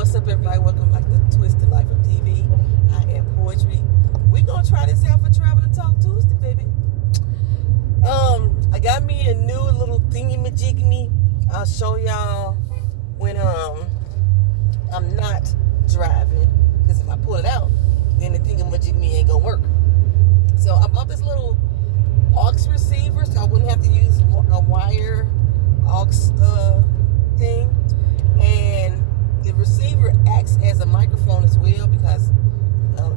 What's up, everybody? Welcome back to Twisted Life of TV. I am Poetry. We're gonna try this out for Travel and Talk Tuesday, baby. I got me a new little thingy-majiggy. I'll show y'all when I'm not driving, because if I pull it out, then the thingy-majiggy ain't gonna work. So I bought this little aux receiver, so I wouldn't have to use a wire aux thing. And the receiver acts as a microphone as well, because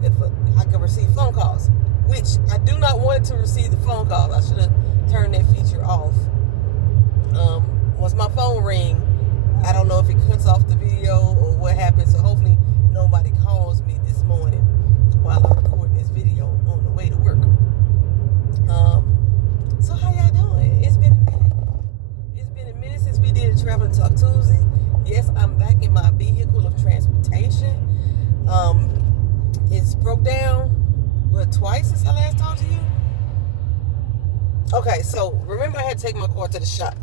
if I can receive phone calls, which I do not want it to receive the phone calls. I should have turned that feature off. Once my phone ring, I don't know if it cuts off the video or what happens. So hopefully nobody calls me this morning while I'm recording this video on the way to work. So how y'all doing? It's been a minute. It's been a minute since we did a Travel and Talk Tuesday. Yes, I'm back in my vehicle of transportation. It's broke down, twice since I last talked to you? Okay, so remember I had to take my car to the shop.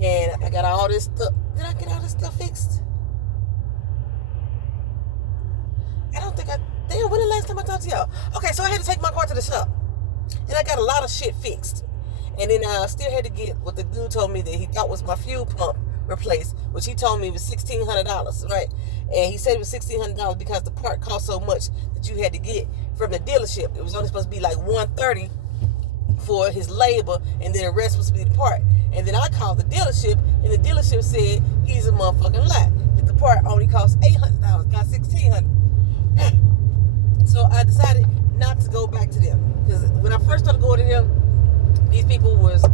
And I got all this stuff. Did I get all this stuff fixed? I don't think damn, when the last time I talked to y'all? Okay, so I had to take my car to the shop. And I got a lot of shit fixed. And then I still had to get what the dude told me that he thought was my fuel pump replaced, which he told me was $1,600, right? And he said it was $1,600 because the part cost so much that you had to get from the dealership. It was only supposed to be like $130 for his labor, and then the rest was to be the part. And then I called the dealership, and the dealership said he's a motherfucking lie. That the part only cost $800, not $1,600. So I decided not to go back to them, because when I first started going to them, these people was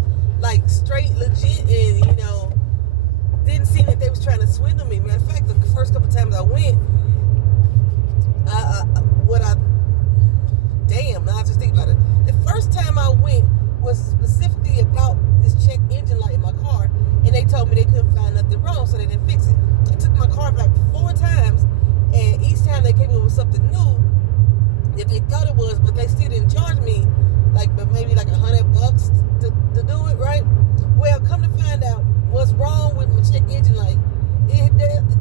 like straight legit, and didn't seem that they was trying to swindle me. Matter of fact, the first couple times I went, now I just think about it. The first time I went was specifically about this check engine light in my car, and they told me they couldn't find nothing wrong, so they didn't fix it. I took my car back 4 times, and each time they came up with something new that they thought it was, but they still didn't charge me maybe like $100 to do it, right? Well, come to find out, what's wrong with my check engine light,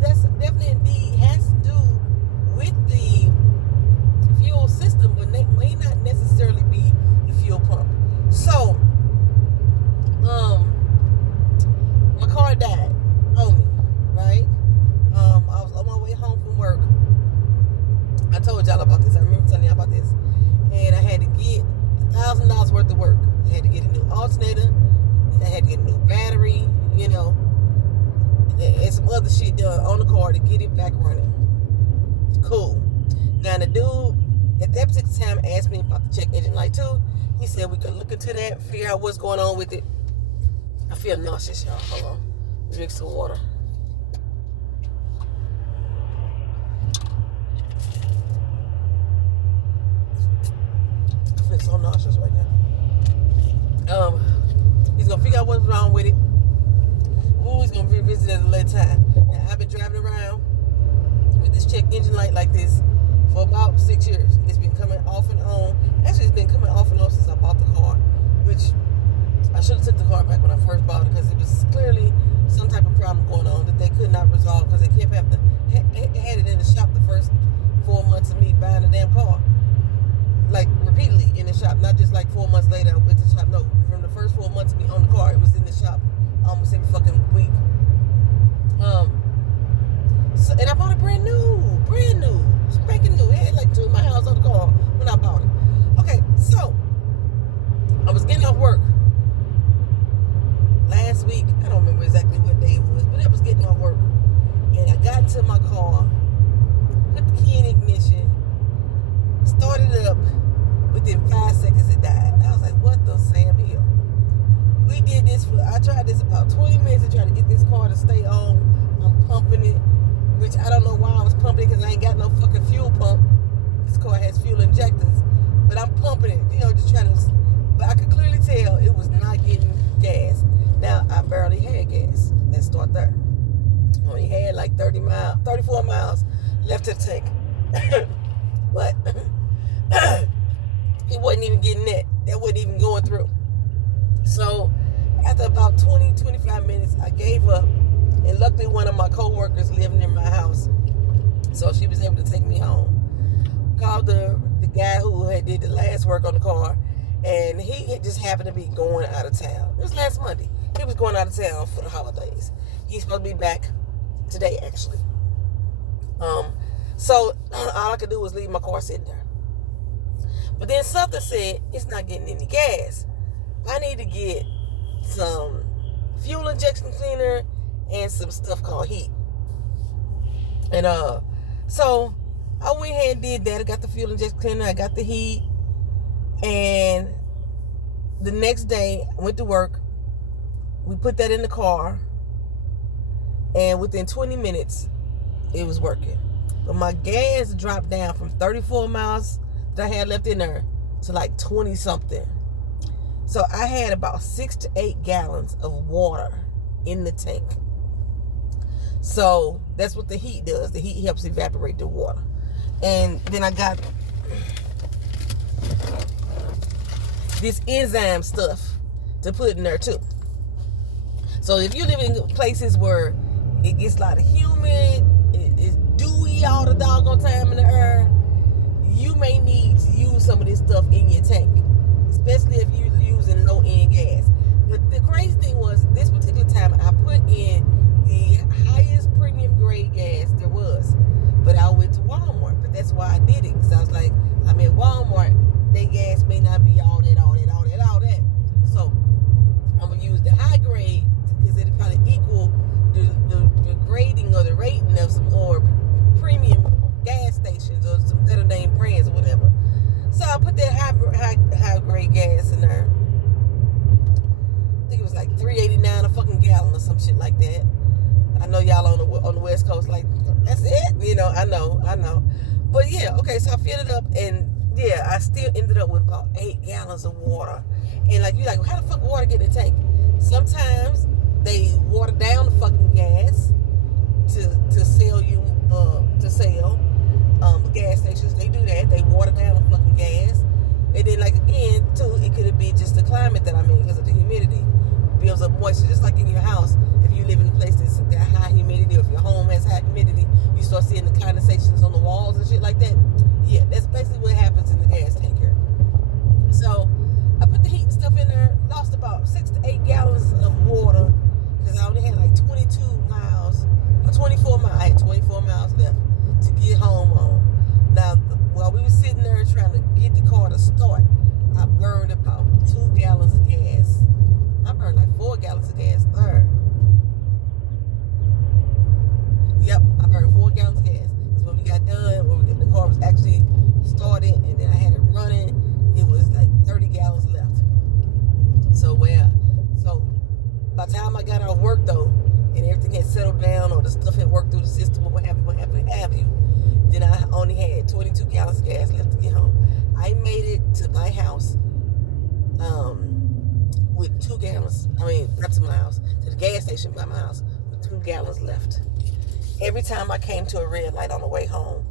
that's definitely indeed has to do with the fuel system, but they may not necessarily be the fuel pump. So, my car died on me, right? I was on my way home from work. I told y'all about this. I remember telling y'all about this. And I had to get $1,000 worth of work. I had to get a new alternator. I had to get a new battery, and some other shit done on the car to get it back running. Cool. Now the dude at that particular time asked me about the check engine light too. He said we could look into that, figure out what's going on with it. I feel nauseous, y'all. Hold on. Drink some water. I feel so nauseous right now. He's gonna figure out what's wrong with it. Ooh, he's gonna revisit it at a later time. Now, I've been driving around with this check engine light like this for about 6 years. It's been coming off and on. Actually, it's been coming off and on since I bought the car, which I should have took the car back when I first bought it, because it was clearly some type of problem going on that they could not resolve, because they kept having to had it in the shop the first 4 months of me buying the damn car. Like repeatedly in the shop, not just like 4 months later I went to the shop. No, from the first 4 months of me on the car, it was in the shop almost every fucking week. So, and I bought it brand new, spanking new. It had like 2 miles on the car when I bought it. Okay, so I was getting off work last week. I don't remember exactly what day it was, but I was getting off work, and I got into my car, put the key in ignition, started it up. Within 5 seconds it died. I was like, what the Sam Hill? We did this I tried this about 20 minutes to try to get this car to stay on. I'm pumping it, which I don't know why I was pumping it, because I ain't got no fucking fuel pump. This car has fuel injectors, but I'm pumping it, just trying to, but I could clearly tell it was not getting gas. Now, I barely had gas. Let's start there. I only had like 34 miles left to the tank. But it wasn't even getting that. That wasn't even going through. So after about 20, 25 minutes, I gave up And luckily, one of my co-workers lived near my house, so she was able to take me home. Called the guy who had did the last work on the car, and he just happened to be going out of town. It was last Monday. He was going out of town for the holidays. He's supposed to be back today, actually. So all I could do was leave my car sitting there. But then something said it's not getting any gas. I need to get some fuel injection cleaner and some stuff called heat. And so I went ahead and did that. I got the fuel injection cleaner, I got the heat, and the next day I went to work. We put that in the car, and within 20 minutes it was working. But my gas dropped down from 34 miles that I had left in there to like 20 something. So I had about 6 to 8 gallons of water in the tank. So that's what the heat does. The heat helps evaporate the water. And then I got this enzyme stuff to put in there too. So if you live in places where it gets a lot of humid, it's dewy all the doggone time in the air, you may need to use some of this stuff in your tank, especially if you're using low-end gas. But the crazy thing was, this particular time, I put in the highest premium grade gas there was. But I went to Walmart, but that's why I did it. Because I was like, I'm at Walmart, their gas may not be all that. So I'm going to use the high grade, because it'll probably equal the grading or the rating of some more premium gas stations or some better name brands or whatever. So I put that high grade gas in there. I think it was like $3.89 a fucking gallon or some shit like that. I know y'all on the West Coast like, that's it? You know, I know. But yeah, okay, so I filled it up, and yeah, I still ended up with about 8 gallons of water. And like, you're like, well, how the fuck water get in the tank? Sometimes they water down the fucking gas to sell you, gas stations, they do that. They water down the fucking gas. And then, like, again, too, it could be just the climate that I'm in because of the humidity. Builds up moisture, just like in your house. If you live in a place that's got high humidity, or if your home has high humidity, you start seeing the condensations on the walls and shit like that. Yeah, that's basically what happens in the gas tank here. So I put the heat and stuff in there, lost about 6 to 8 gallons of water, because I only had like 22 miles, or 24 miles. I had 24 miles left to get home on. Now, while we were sitting there trying to get the car to start, I burned about 2 gallons of gas. I burned like 4 gallons of gas there. Yep, I burned 4 gallons of gas. Because when we got done, the car was actually started, and then I had it running, it was like 30 gallons left. So by the time I got out of work though, and everything had settled down, or the stuff had worked through the system, or what have you, then I only had 22 gallons of gas left to get home. I made it to my house with 2 gallons. I mean, not to my house, to the gas station by my house with 2 gallons left. Every time I came to a red light on the way home,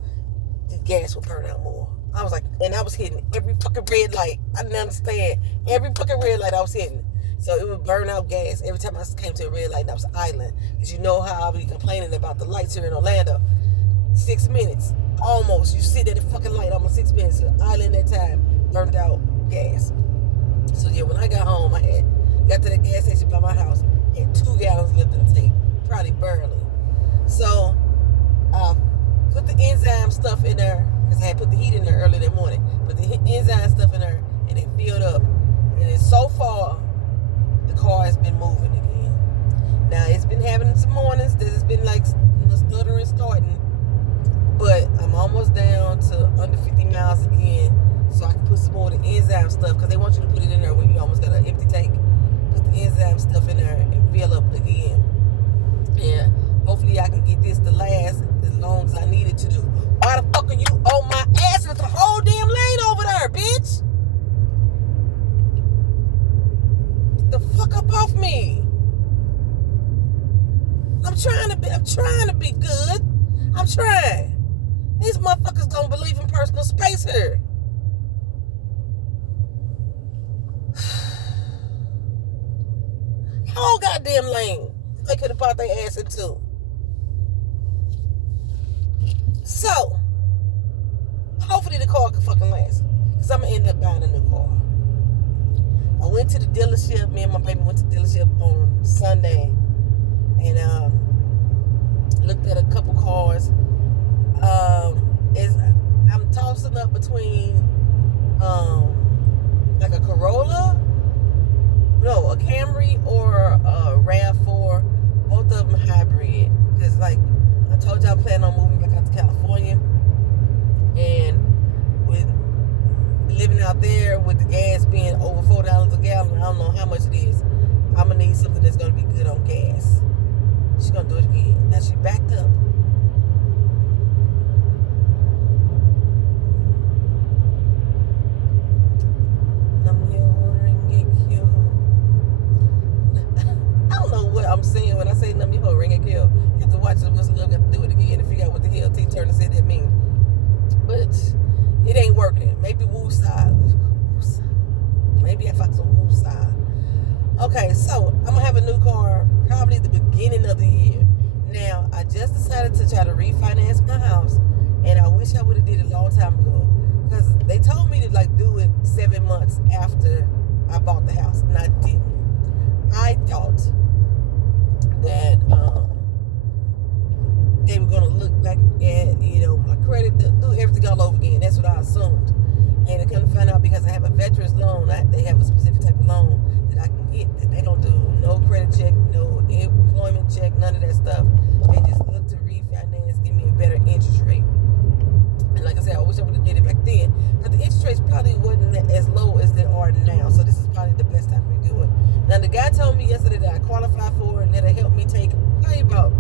the gas would burn out more. I was like, and I was hitting every fucking red light. I didn't understand. Every fucking red light I was hitting. So it would burn out gas every time I came to a red light, and I was idling. Because you know how I'll be complaining about the lights here in Orlando. 6 minutes, almost. You sit at the fucking light almost 6 minutes. Idling that time, burnt out gas. So yeah, when I got home, got to the gas station by my house, had 2 gallons left in the tank. Probably barely. So put the enzyme stuff in there, because I had put the heat in there early that morning. Put the enzyme stuff in there, and it filled up. And so far, the car has been moving again. Now, it's been having some mornings that it's been like stuttering, starting. But I'm almost down to under 50 miles again, so I can put some more of the enzyme stuff, because they want you to put it in there when you almost got an empty tank. Put the enzyme stuff in there and fill up again. And hopefully I can get this to last as long as I need it to do. Why the fuck are you on my ass with the whole damn lane over there, bitch? Get the fuck up off me. I'm trying to be good. I'm trying. These motherfuckers don't believe in personal space here. Whole goddamn lane. they could have bought their ass into. So, hopefully the car can fucking last. Because I'm going to end up buying a new car. I went to the dealership. Me and my baby went to the dealership on Sunday. And looked at a couple cars. I'm tossing up between like a Corolla, no, a Camry or a RAV4. Both of them hybrid. Because like I told you, I'm planning on moving back out to California. And with living out there with the gas being over $4 a gallon, I don't know how much it is. I'm going to need something that's going to be good on gas. She's going to do it again. Now she backed up. I don't know what I'm saying when I say numb your whole ring and kill. You have to watch it once a little, got to do it again to figure out what the hell T Turner said that mean. But it ain't working. Maybe woo side. Maybe I fucked some woo side. Okay, so I'm gonna have a new car probably the beginning of the year. Now I just decided to try to refinance my house, and I wish I would have did it a long time ago, because they told me to like do it 7 months after I bought the house, and I didn't. I thought that they were gonna look back at my credit, do everything all over again. That's what I assumed, and I couldn't find out because I have a veterans loan. They have a specific type of loan that I can get that they don't do no credit check, no employment check, none of that stuff. They just look to refinance, give me a better interest rate. And like I said, I wish I would have did it back then, but the interest rates probably wasn't as low as they are now. So this is probably the best time to do it. Now the guy told me yesterday that I qualify for it and that'll help me take probably about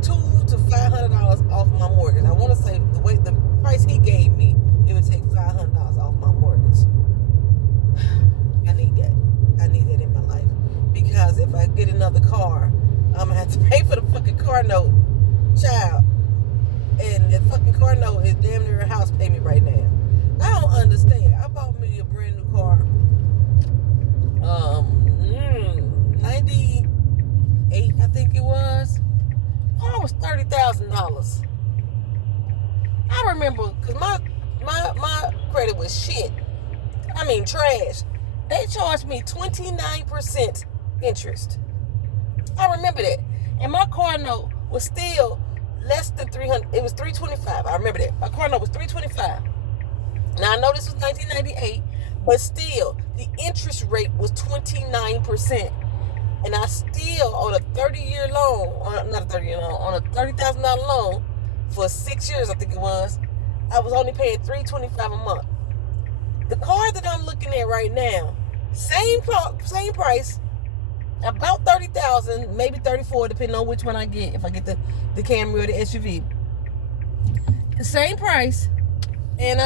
$200 to $500 off my mortgage. I want to say the price he gave me, it would take $500 off my mortgage. I need that. I need that in my life, because if I get another car, I'm gonna have to pay for the fucking car note, child. And the fucking car note is damn near a house payment right now. I don't understand. I bought me a brand new car. 98, I think it was. Car was $30,000. I remember, cause my credit was shit. I mean trash. They charged me 29% interest. I remember that. And my car note was still less than $300. It was $325. I remember that. My car note was $325. Now I know this was 1998, but still the interest rate was 29%. And I still, on a 30-year loan, not a 30-year loan, on a $30,000 loan for 6 years, I think it was, I was only paying $325 a month. The car that I'm looking at right now, same price, about $30,000, maybe $34,000, depending on which one I get. If I get the Camry or the SUV, the same price, and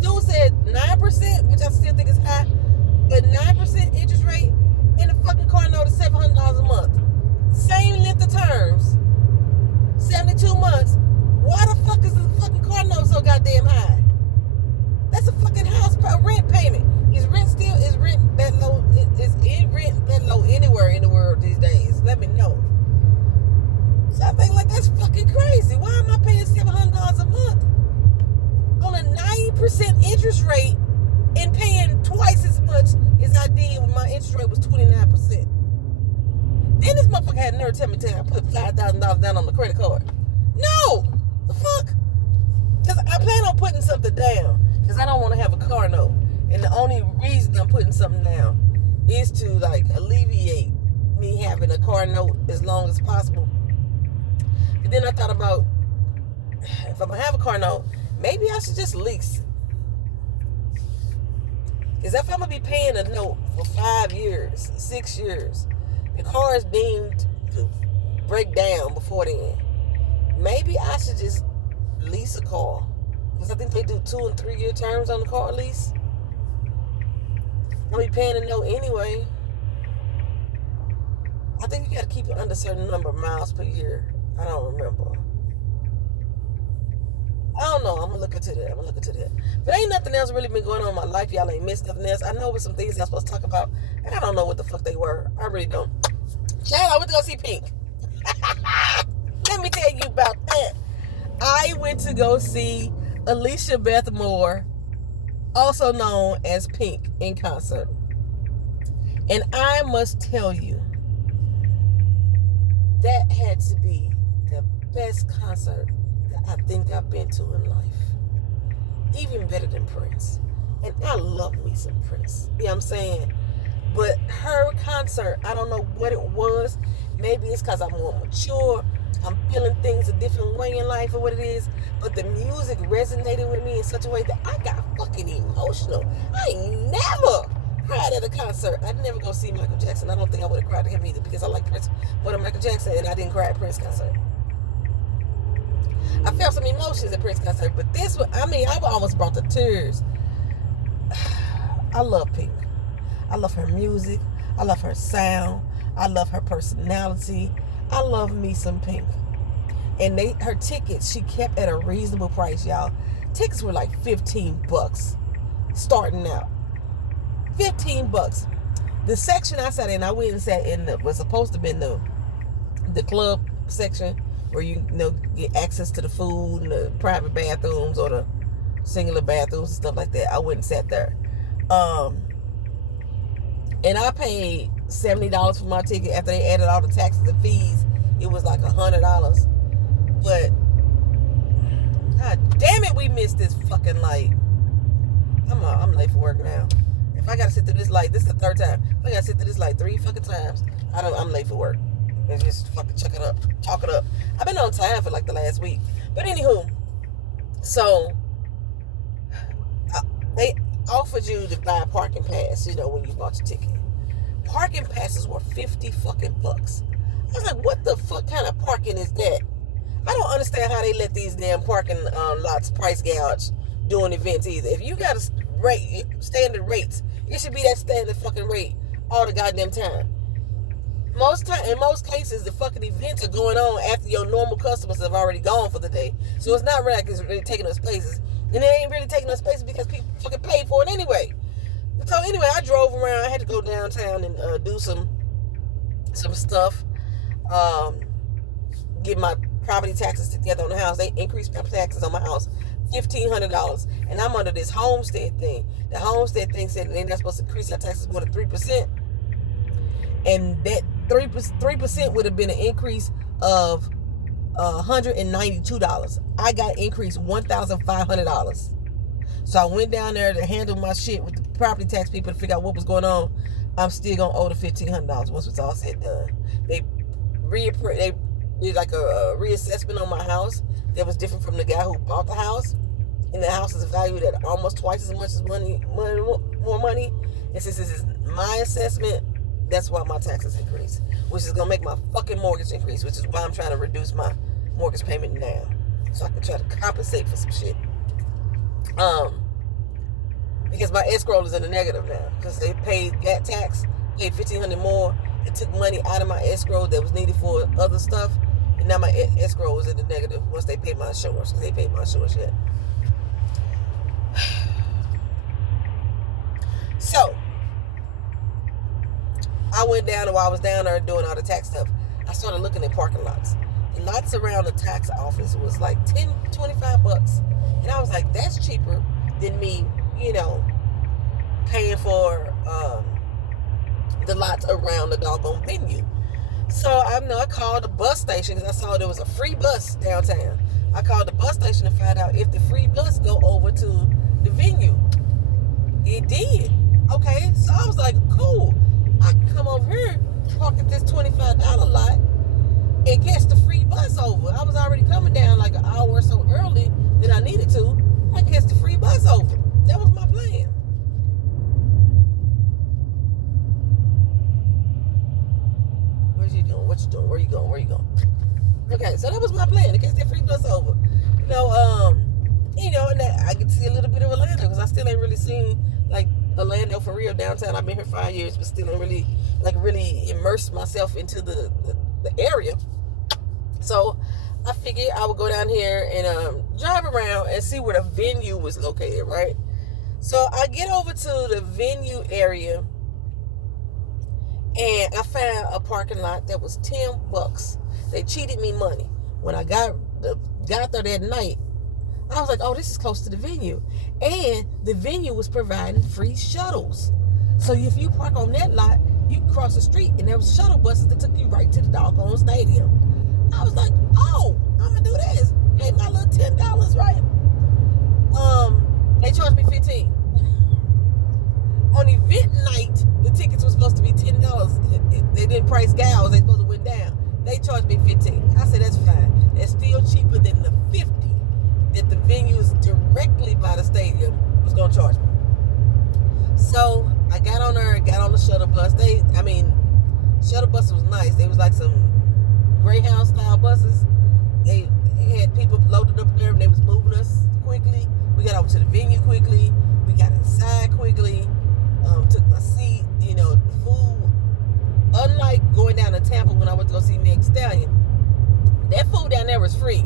dude said 9%, which I still think is high, but 9% interest rate, and the fucking car note is $700 a month. Same length of terms, 72 months. Why the fuck is the fucking car note so goddamn high? That's a fucking house rent payment. Is rent that low? Is rent that low anywhere in the world these days? Let me know. So I think like that's fucking crazy. Why am I paying $700 a month on a 9% interest rate and paying twice as much as I did when my interest rate was 29%? Then this motherfucker had nerve to tell me I put $5,000 down on the credit card. No! The fuck? Because I plan on putting something down, because I don't want to have a car note. And the only reason I'm putting something down is to like alleviate me having a car note as long as possible. But then I thought about, if I'm going to have a car note, maybe I should just lease. Because if I'm going to be paying a note for 5 years, 6 years, the car is deemed to break down before then. Maybe I should just lease a car. Because I think they do 2 and 3 year terms on the car lease. I'll be paying a note anyway. I think you got to keep it under a certain number of miles per year. I don't remember. don't know. I'm gonna look into that. But ain't nothing else really been going on in my life. Y'all ain't missed nothing else. I know with some things I'm supposed to talk about, and I don't know what the fuck they were. I really don't. Child, I went to go see Pink. Let me tell you about that. I went to go see Alicia Beth Moore, also known as Pink, in concert. And I must tell you, that had to be the best concert that I think I've been to in life. Even better than Prince. And I love me some Prince. You know what I'm saying? But her concert, I don't know what it was. Maybe it's because I'm more mature. I'm feeling things a different way in life or what it is. But the music resonated with me in such a way that I got fucking emotional. I ain't never cried at a concert. I'd never go see Michael Jackson. I don't think I would have cried at him either because I like Prince more than Michael Jackson, and I didn't cry at Prince concert. I felt some emotions at Prince concert, but this one, I mean, I almost brought the tears. I love Pink. I love her music. I love her sound. I love her personality. I love me some Pink. And her tickets, she kept at a reasonable price, y'all. Tickets were like $15 starting out. $15. The section I sat in, I went and sat in was supposed to be in the club section where you get access to the food and the private bathrooms or the singular bathrooms and stuff like that. I went and sat there. And I paid $70 for my ticket. After they added all the taxes and fees, it was like $100. But god damn it, we missed this fucking light. I'm late for work now. If I gotta sit through this light, this is the third time. If I gotta sit through this light 3 fucking times, I'm late for work. And just fucking chalk it up. I've been on time for like the last week. But anywho, so they offered you to buy a parking pass, when you bought your ticket. Parking passes were 50 fucking bucks. I was like, what the fuck kind of parking is that? I don't understand how they let these damn parking lots price gouge during events either. If you got a standard rates, it should be that standard fucking rate all the goddamn time. In most cases, the fucking events are going on after your normal customers have already gone for the day. So it's not really like it's really taking up spaces. And it ain't really taking up spaces because people fucking pay for it anyway. So anyway, I drove around. I had to go downtown and do some stuff. Get my property taxes together on the house. They increased my taxes on my house $1,500, and I'm under this homestead thing. The homestead thing said they're not supposed to increase our taxes more than 3%, and that 3% would have been an increase of $192. I got increased $1,500. So I went down there to handle my shit with the property tax people to figure out what was going on. I'm still gonna owe the $1,500 once it's all said and done. They did like a reassessment on my house that was different from the guy who bought the house, and the house is valued at almost twice as much as more money. And since this is my assessment, that's why my taxes increase, which is gonna make my fucking mortgage increase, which is why I'm trying to reduce my mortgage payment now, so I can try to compensate for some shit. Because my escrow is in the negative now, because they paid that tax, paid $1,500 more. It took money out of my escrow that was needed for other stuff, and now my escrow is in the negative once they paid my insurance, because they paid my insurance yet. So I went down, and while I was down there doing all the tax stuff, I started looking at parking lots. The lots around the tax office was like $25, and I was like, that's cheaper than me, paying for the lots around the doggone venue. So I called the bus station because I saw there was a free bus downtown. I called the bus station to find out if the free bus go over to the venue. It did. Okay, so I was like, cool. I can come over here, park at this $25 lot, and catch the free bus over. I was already coming down like an hour or so early than I needed to. I catch the free bus over. That was my plan. What you doing? Where you going? Okay, so that was my plan, to catch that free bus over. And I get to see a little bit of Orlando, because I still ain't really seen like Orlando for real downtown. I've been here 5 years, but still ain't really immersed myself into the area. So I figured I would go down here and drive around and see where the venue was located, right? So I get over to the venue area and I found a parking lot that was $10. They cheated me money. When I got there that night, I was like, oh, this is close to the venue. And the venue was providing free shuttles. So if you park on that lot, you can cross the street and there was shuttle buses that took you right to the doggone stadium. I was like, oh, I'm gonna do this. Pay my little $10, right? They charged me $15. On event night, the tickets were supposed to be $10. They didn't price gals, they supposed to went down. They charged me $15. I said, that's fine. That's still cheaper than the $50 that the venues directly by the stadium was gonna charge me. So I got on there, got on the shuttle bus. Shuttle bus was nice. They was like some Greyhound style buses. They had people loaded up there and they was moving us quickly. We got over to the venue quickly. We got inside quickly. Took my seat. The food. Unlike going down to Tampa when I went to go see Meg Stallion, that food down there was free.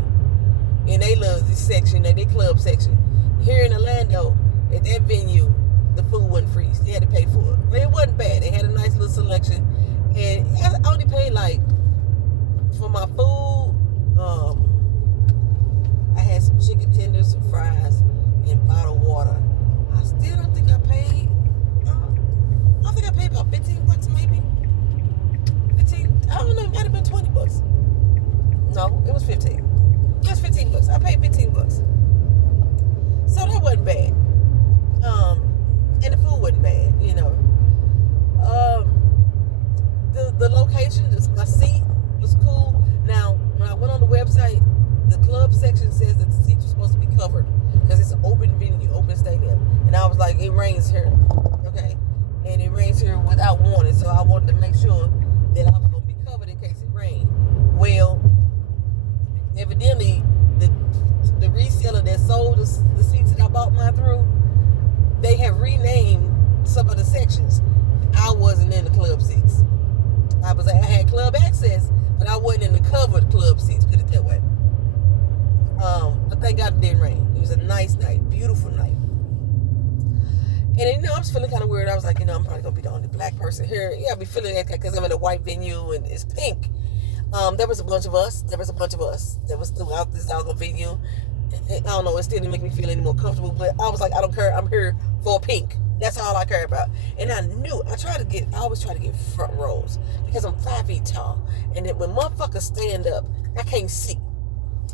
And they love this section, their club section. Here in Orlando, at that venue, the food wasn't free. You had to pay for it. But it wasn't bad. They had a nice little selection. And I only paid for my food, I had some chicken tenders, some fries, and bottled water. I still don't think I paid, I think I paid about $15 maybe. 15, I don't know, it might have been $20. No, it was 15. It was $15. I paid $15. So that wasn't bad. And the food wasn't bad, The location, my seat was cool. Now, when I went on the website, the club section says that the seats were supposed to be covered because it's an open venue, open stadium. And I was like, it rains here, okay? And it rains here without warning, so I wanted to make sure that I was going to be covered in case it rained. Well, evidently, the reseller that sold the seats that I bought mine through, they have renamed some of the sections. I wasn't in the club seats. I had club access, but I wasn't in the covered club seats, put it that way. But thank God it didn't rain. It was a nice night, beautiful night. And I was feeling kind of weird. I was like, I'm probably gonna be the only black person here. Yeah, I'll be feeling that because I'm in a white venue and it's pink. There was a bunch of us. That was throughout this doggone venue. I don't know, it still didn't make me feel any more comfortable, but I was like, I don't care, I'm here for pink. That's all I care about. And I always try to get front rows because I'm 5 feet tall. And then when motherfuckers stand up, I can't see.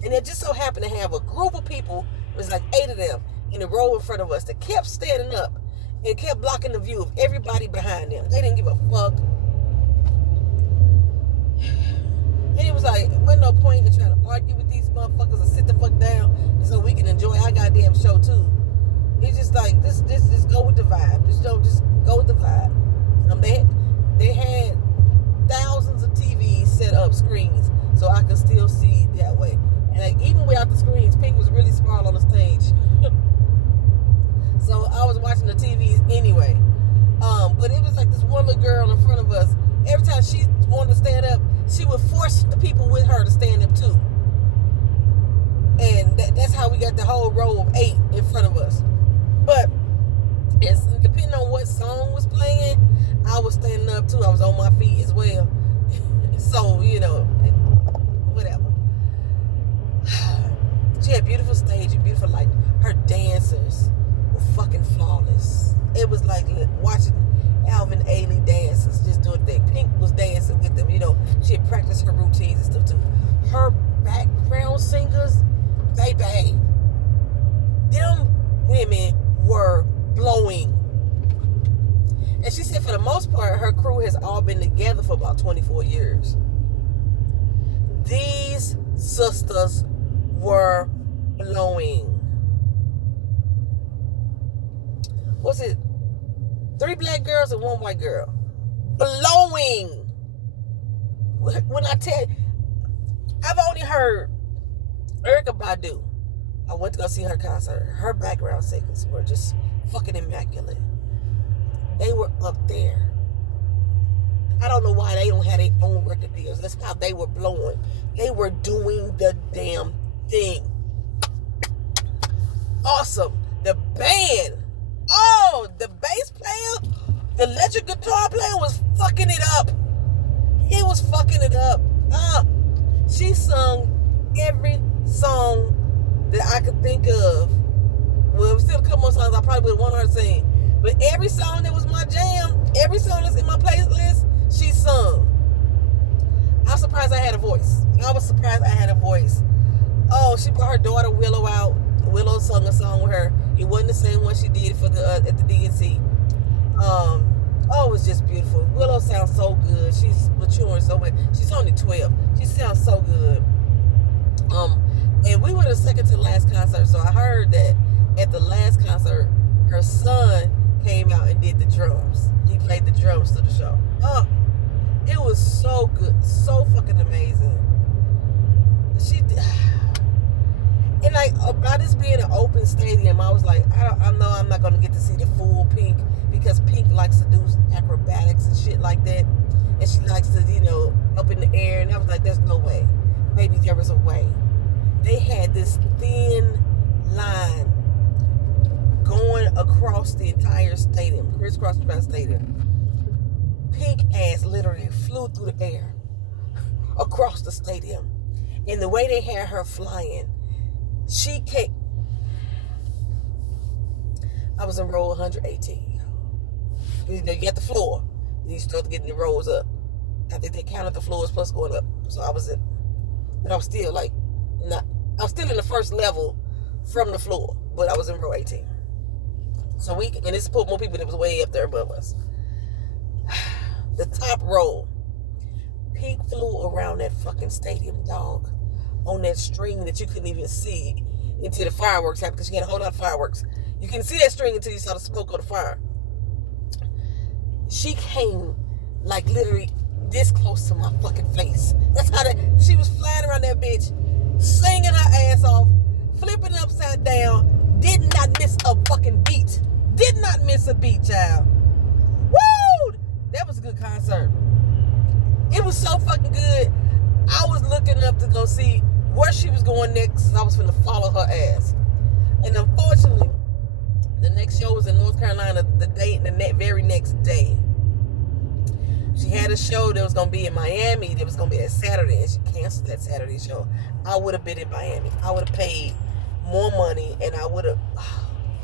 And it just so happened to have a group of people, it was like 8 of them in the row in front of us that kept standing up and kept blocking the view of everybody behind them. They didn't give a fuck. And it was like, wasn't no point in trying to argue with these motherfuckers and sit the fuck down so we can enjoy our goddamn show too. It's just like, just go with the vibe. Just go with the vibe. They had thousands of TVs set up, screens, so I could still see that way. And even without the screens, Pink was really small on the stage. So I was watching the TVs anyway. But it was like this one little girl in front of us. Every time she wanted to stand up, she would force the people with her to stand up too. And that's how we got the whole row of 8 in front of us. But depending on what song was playing, I was standing up too. I was on my feet as well. So, whatever. She had beautiful stage and beautiful lighting. Her dancers were fucking flawless. It was like watching Alvin Ailey dances, just doing things. Pink was dancing with them. She had practiced her routines and stuff too. Her background singers, baby, them women were blowing. And she said for the most part, her crew has all been together for about 24 years. These sisters were blowing. Was it 3 black girls and 1 white girl? Blowing. When I tell you, I've only heard Erykah Badu. I went to go see her concert. Her background singers were just fucking immaculate. They were up there. I don't know why they don't have their own record deals. That's how they were blowing. They were doing the damn thing. Awesome. The band. Oh, the bass player, the electric guitar player was fucking it up. He was fucking it up. She sung every song that I could think of. Well, there was still a couple more songs I probably would want her to sing. But every song that was my jam, every song that's in my playlist, she sung. I was surprised I had a voice. Oh, she brought her daughter Willow out. Willow sung a song with her. It wasn't the same one she did for the at the DNC. Oh, it was just beautiful. Willow sounds so good. She's maturing so much. She's only 12. She sounds so good. And we were the second to the last concert, so I heard that at the last concert, her son came out and did the drums. He played the drums to the show. Oh, it was so good, so fucking amazing. And like about this being an open stadium, I was like, I know I'm not gonna get to see the full Pink because Pink likes to do acrobatics and shit like that, and she likes to, up in the air. And I was like, there's no way. Maybe there was a way. They had this thin line going across the entire stadium, crisscross the entire stadium. Pink ass literally flew through the air across the stadium, and the way they had her flying. She came. I was in row 118. You get the floor. You start getting the rows up. I think they counted the floors plus going up. So I was in. But I was still I was still in the first level from the floor. But I was in row 18. So and it's put more people that was way up there above us. The top row. Pink flew around that fucking stadium, dog. On that string that you couldn't even see until the fireworks happened, because you had a whole lot of fireworks. You couldn't see that string until you saw the smoke of the fire. She came like literally this close to my fucking face. That's how she was flying around that bitch, singing her ass off, flipping upside down, did not miss a fucking beat. Did not miss a beat, child. Woo! That was a good concert. It was so fucking good. I was looking up to go see where she was going next. I was finna follow her ass. And unfortunately, the next show was in North Carolina the very next day. She had a show that was going to be in Miami. That was going to be a Saturday. And she canceled that Saturday show. I would have been in Miami. I would have paid more money. And I would have...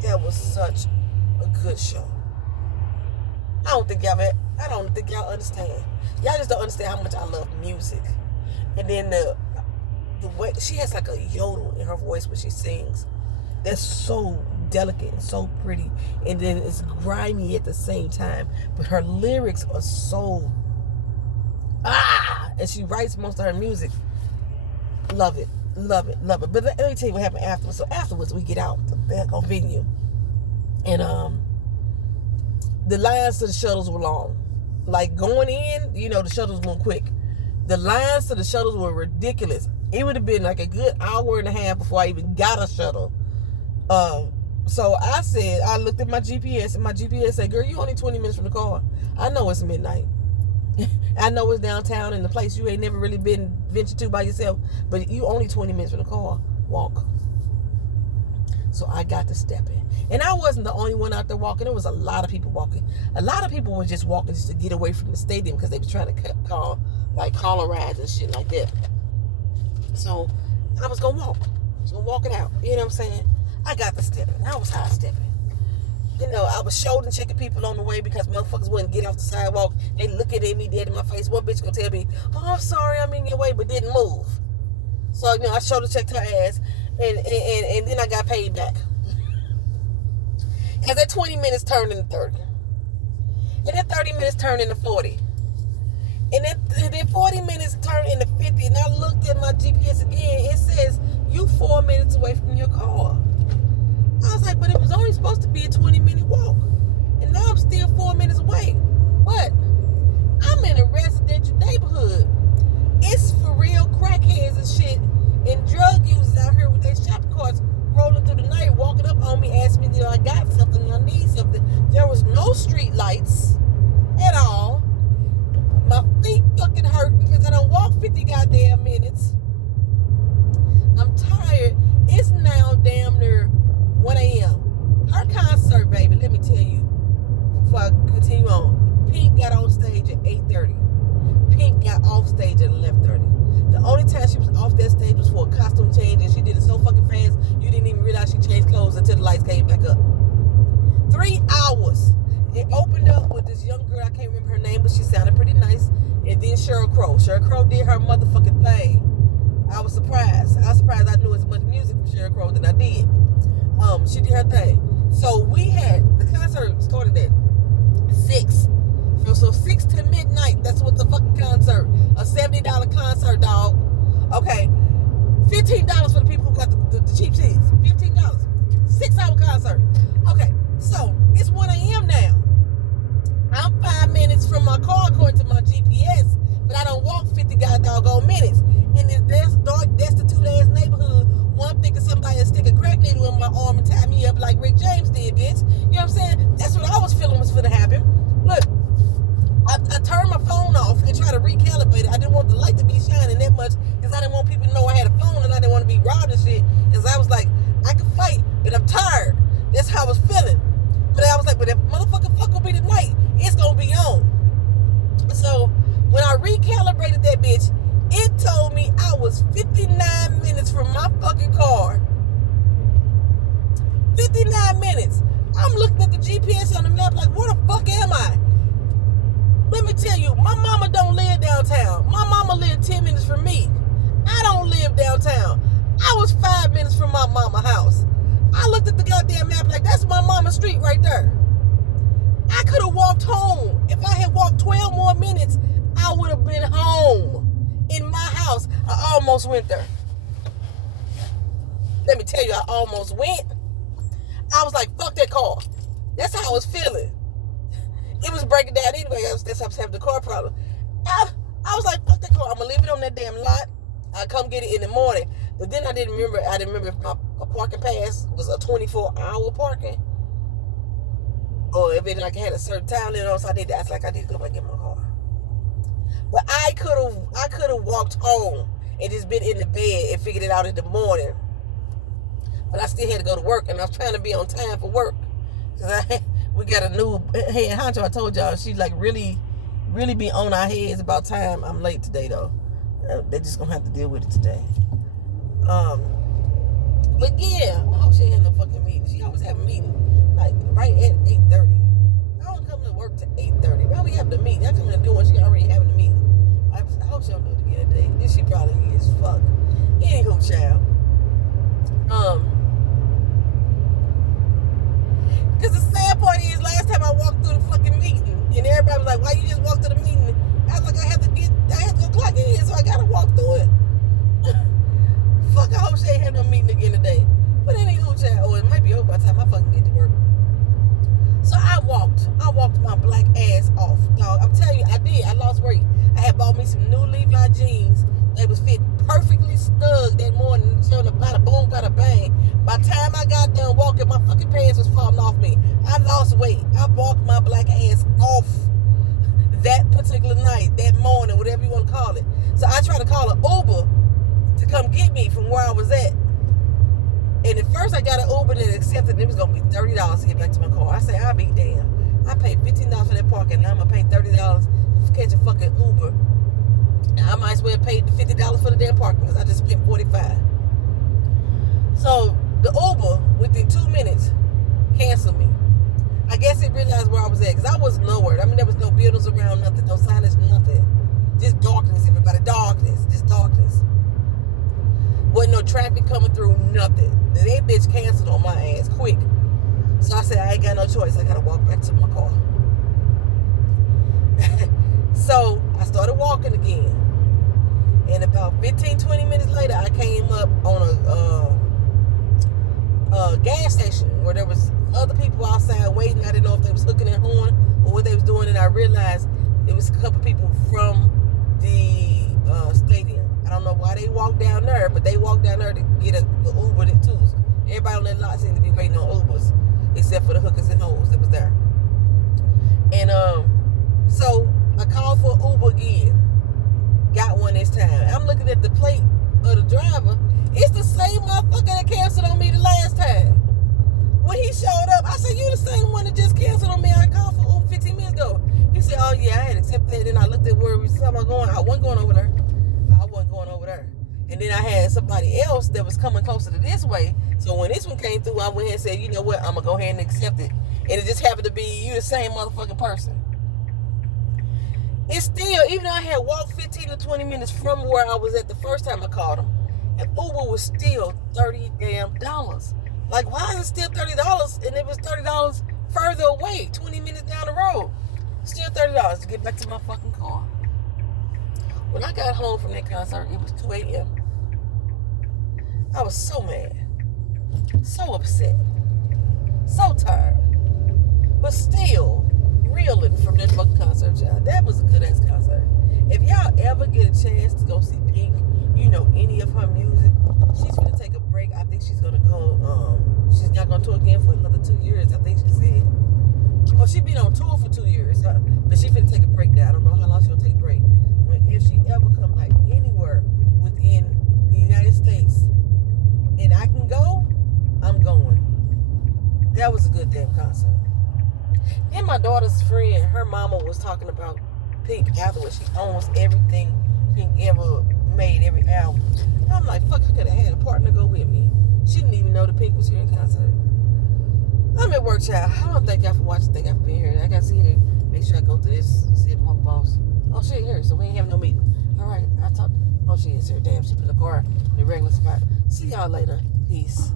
that was such a good show. I don't think y'all understand. Y'all just don't understand how much I love music. And then the way she has like a yodel in her voice when she sings, that's so delicate and so pretty, and then it's grimy at the same time. But her lyrics are so and she writes most of her music. Love it. But let me tell you what happened afterwards. So afterwards, we get out the venue, and the lines to the shuttles were long. Like going in, the shuttles went quick. The lines to the shuttles were ridiculous. It would have been like a good hour and a half before I even got a shuttle. So I looked at my GPS, and my GPS said, girl, you only 20 minutes from the car. I know it's midnight. I know it's downtown in the place you ain't never really been ventured to by yourself, but you only 20 minutes from the car. Walk. So I got to step in. And I wasn't the only one out there walking. There was a lot of people walking. A lot of people were just walking just to get away from the stadium because they were trying to call rides and shit like that. So I was going to walk. I was going to walk it out. You know what I'm saying? I got to step in. I was high stepping. I was shoulder checking people on the way because motherfuckers wouldn't get off the sidewalk. They looking at me dead in my face. One bitch gonna tell me, oh, I'm sorry, I'm in your way, but didn't move. So, I shoulder checked her ass, and then I got paid back. Because that 20 minutes turned into 30. And that 30 minutes turned into 40. And then 40 minutes turned into 50. And I looked at my GPS again. It says, you 4 minutes away from your car. I was like, but it was only supposed to be a 20-minute walk. And now I'm still 4 minutes away. What? I'm in a residential neighborhood. It's for real crackheads and shit and drug users out here with their shopping carts rolling through the night, walking up on me, asking me, I got something, I need something. There was no street lights at all. My 50 goddamn minutes. I'm tired. It's now damn near 1 a.m. Her concert, baby, let me tell you, before I continue on, Pink got on stage at 8:30. Pink got off stage at 11:30. The only time she was off that stage was for a costume change, and she did it so fucking fast, you didn't even realize she changed clothes until the lights came back up. 3 hours. It opened up with this young girl, I can't remember her name, but she sounded pretty nice. And then Sheryl Crow. Sheryl Crow did her motherfucking thing. I was surprised. I was surprised I knew as much music from Sheryl Crow than I did. She did her thing. So the concert started at 6. So 6 to midnight, that's what the fucking concert. A $70 concert, dog. Okay. $15 for the people who got the cheap seats. $15. 6-hour concert. Okay. So it's 1 a.m. now. I'm 5 minutes from my car according to my GPS, but I don't walk 50 goddamn minutes. In this dark, destitute ass neighborhood, where I'm thinking somebody will stick a crack needle in my arm and tie me up like Rick James did, bitch. You know what I'm saying? That's what I was feeling was finna happen. Look, I turned my phone off and tried to recalibrate it. I didn't want the light to be shining that much because I didn't want people to know I had a phone and I didn't want to be robbed and shit. Because I was like, I can fight, but I'm tired. That's how I was feeling. But I was like, but if motherfucker fuck with me tonight, it's gonna be on. So when I recalibrated that bitch, it told me I was 59 minutes from my fucking car. 59 minutes. I'm looking at the GPS on the map like, where the fuck am I? Let me tell you, my mama don't live downtown. My mama lived 10 minutes from me. I don't live downtown. I was 5 minutes from my mama house. I looked at the goddamn map like, that's my mama's street right there. I could have walked home. If I had walked 12 more minutes, I would have been home. In my house. I almost went there. Let me tell you, I almost went. I was like, fuck that car. That's how I was feeling. It was breaking down anyway. That's how I was having the car problem. I was like, fuck that car. I'm going to leave it on that damn lot. I'll come get it in the morning. But then I didn't remember if my parking pass was a 24-hour parking. Or if it like had a certain time limit. So I need to go back and get my car. But I could have walked home and just been in the bed and figured it out in the morning. But I still had to go to work, and I was trying to be on time for work. Cause we got a new head honcho. I told y'all, she like really, really be on our heads about time. I'm late today though. They're just gonna have to deal with it today. But yeah, I hope she ain't had no fucking meeting. She always have a meeting like right at 8:30. I don't come to work to 8:30. Why we have the meeting? I come to do when she already having the meeting. I hope she don't do it again today. And she probably is. Fuck. Anywho, child. Because the sad part is, last time I walked through the fucking meeting, and everybody was like, why you just walk through the meeting? I was like, I have to go clock in, so I gotta walk through it. Fuck, I hope she ain't had no meeting again today. But anywho, child, it might be over by the time I fucking get to work. So I walked my black ass off, dog. I'm telling you, I did. I lost weight. I had bought me some new Levi jeans. They was fit perfectly snug that morning. Showing a bada boom, bada bang. By the time I got done walking, my fucking pants was falling off me. I lost weight. I walked my black ass off that particular night, that morning, whatever you want to call it. So I tried to call an Uber to come get me from where I was at. And at first I got an Uber and accepted it was going to be $30 to get back to my car. I said, I'll be damn. I paid $15 for that parking. Now I'm going to pay $30 to catch a fucking Uber. Now I might as well pay the $50 for the damn parking because I just spent $45. So the Uber, within 2 minutes, canceled me. I guess it realized where I was at because I was nowhere. I mean, there was no buildings around, nothing, no signage, nothing. Just darkness, everybody. Darkness. Just darkness. Wasn't no traffic coming through, nothing. That bitch canceled on my ass quick. So I said, I ain't got no choice. I gotta walk back to my car. So I started walking again. And about 15, 20 minutes later, I came up on a gas station where there was other people outside waiting. I didn't know if they was hooking their horn or what they was doing. And I realized it was a couple people from the stadium. I don't know why they walked down there, but they walked down there to get an Uber too. Everybody on that lot seemed to be waiting on Ubers, except for the hookers and hoes that was there. And so I called for Uber again. got one this time. I'm looking at the plate of the driver. It's the same motherfucker that canceled on me the last time. When he showed up, I said, you the same one that just canceled on me. I called for 15 minutes ago. He said, oh yeah, I had accepted that. Then I looked at where we was going. I wasn't going over there. And then I had somebody else that was coming closer to this way. So when this one came through, I went ahead and said, you know what, I'm going to go ahead and accept it. And it just happened to be you the same motherfucking person. It's still, even though I had walked 15 to 20 minutes from where I was at the first time I called him, and Uber was still $30 damn. Like, why is it still $30? And it was $30 further away, 20 minutes down the road. Still $30 to get back to my fucking car. When I got home from that concert, it was 2 a.m. I was so mad, so upset, so tired, but still reeling from that fucking concert, y'all. That was a good ass concert. If y'all ever get a chance to go see Pink, you know any of her music, she's gonna take a break. I think she's gonna go. She's not gonna tour again for another 2 years. I think she said. Well, she been on tour for 2 years, but she finna take a break now. I don't know how long she'll take a break. If she ever come like anywhere within the United States and I can go, I'm going. That was a good damn concert. Then my daughter's friend, her mama was talking about Pink afterwards. She owns everything Pink ever made, every album. I'm like, fuck, I could have had a partner go with me. She didn't even know the Pink was here in concert. I'm at work, child. I don't thank y'all for watching. Thank y'all for being here. I got to see her. Make sure I go through this, see if my boss. Oh, she ain't here, so we ain't having no meeting. All right, I talked. Oh, she is here. Damn, she put the car in the regular spot. See y'all later. Peace.